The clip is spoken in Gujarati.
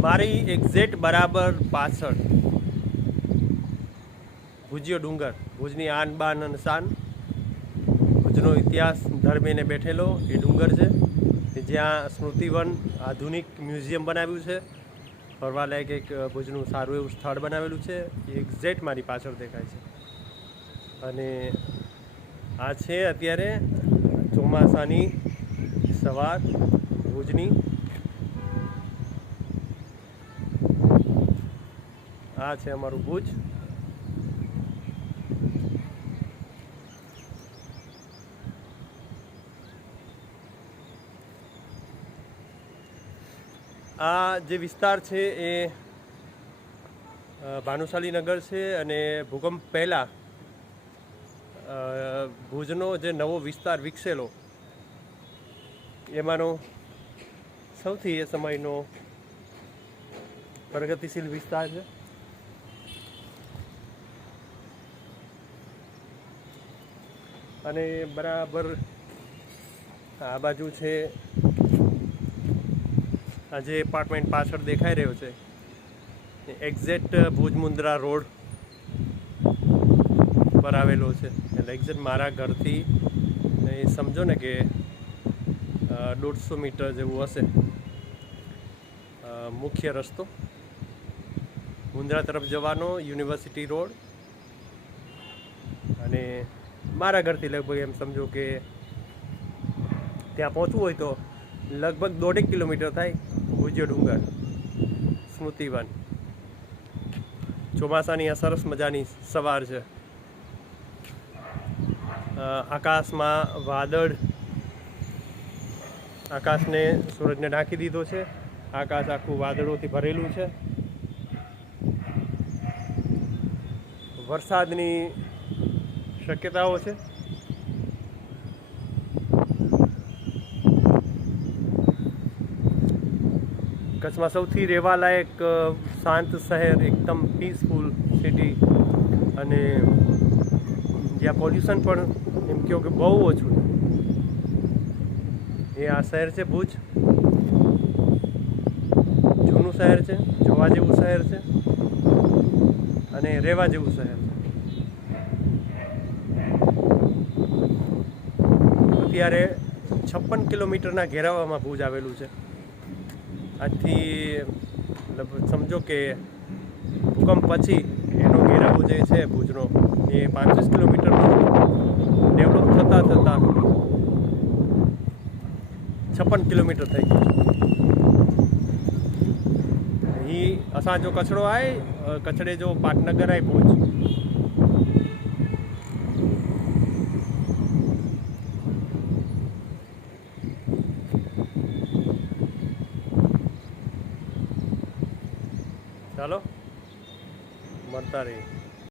મારી એક્ઝેક્ટ બરાબર પાછળ ભુજિયો ડુંગર, ભુજની આન બાન અને શાન. ભુજનો ઇતિહાસ ધર્મીને બેઠેલો, એ ડુંગર છે, કે જ્યાં સ્મૃતિવન આધુનિક મ્યુઝિયમ બનાવ્યું છે. ફરવાલાયક એક ભુજનું સારું એવું સ્થળ બનાવેલું છે, એ એક્ઝેક્ટ મારી પાછળ દેખાય છે. અને આ છે અત્યારે ચોમાસાની સવાર ભુજની. આ છે અમારું ભુજ. આ જે વિસ્તાર છે એ ભાનુશાલી નગર છે અને ભૂકંપ પહેલાં ભુજનો જે નવો વિસ્તાર વિકસેલો, એમાંનો સૌથી એ સમયનો પ્રગતિશીલ વિસ્તાર છે. અને બરાબર આ બાજુ છે. આ જે એપાર્ટમેન્ટ પાછળ દેખાઈ રહ્યો છે એક્ઝેક્ટ ભુજ મુન્દ્રા રોડ પર આવેલો છે. એટલે એક્ઝેક્ટ મારા ઘરથી એ સમજો ને કે દોઢસો મીટર જેવું હશે. મુખ્ય રસ્તો, મુન્દ્રા તરફ જવાનો, યુનિવર્સિટી રોડ, અને મારા ઘરથી લગભગ એમ સમજો કે ત્યાં પહોંચવું હોય તો લગભગ દોઢેક કિલોમીટર થાય ભુજ્ય ડુંગર, સ્મૃતિવન. ચોમાસાની આ સરસ મજાની સવાર છે. આકાશમાં વાદળ, આકાશને સૂરજને ઢાંકી દીધો છે. આકાશ આખું વાદળોથી ભરેલું છે. વરસાદની શક્યતાઓ છે? કચ્છમાં સૌથી રહેવાલાયક શાંત શહેર એકદમ પીસફુલ સિટી અને જ્યાં પોલ્યુશન પણ એમ કહો કે બહુ ઓછું એ આ શહેર છે ભુજ. જૂનું શહેર છે, જોવા જેવું શહેર છે અને રહેવા જેવું શહેર અત્યારે છપ્પન કિલોમીટરના ઘેરાવામાં ભુજ આવેલું છે. આથી લગભગ સમજો કે ભૂકંપ પછી એનો ઘેરાવો જે છે ભુજનો, એ પાંત્રીસ કિલોમીટરનો ડેવલપ થતાં થતાં છપ્પન કિલોમીટર થઈ ગયું. અહીં અસાં જો કચરો આવે કચડે જો પાટનગર આવે પહોંચ્યું. ચાલો. મળતા રહીએ.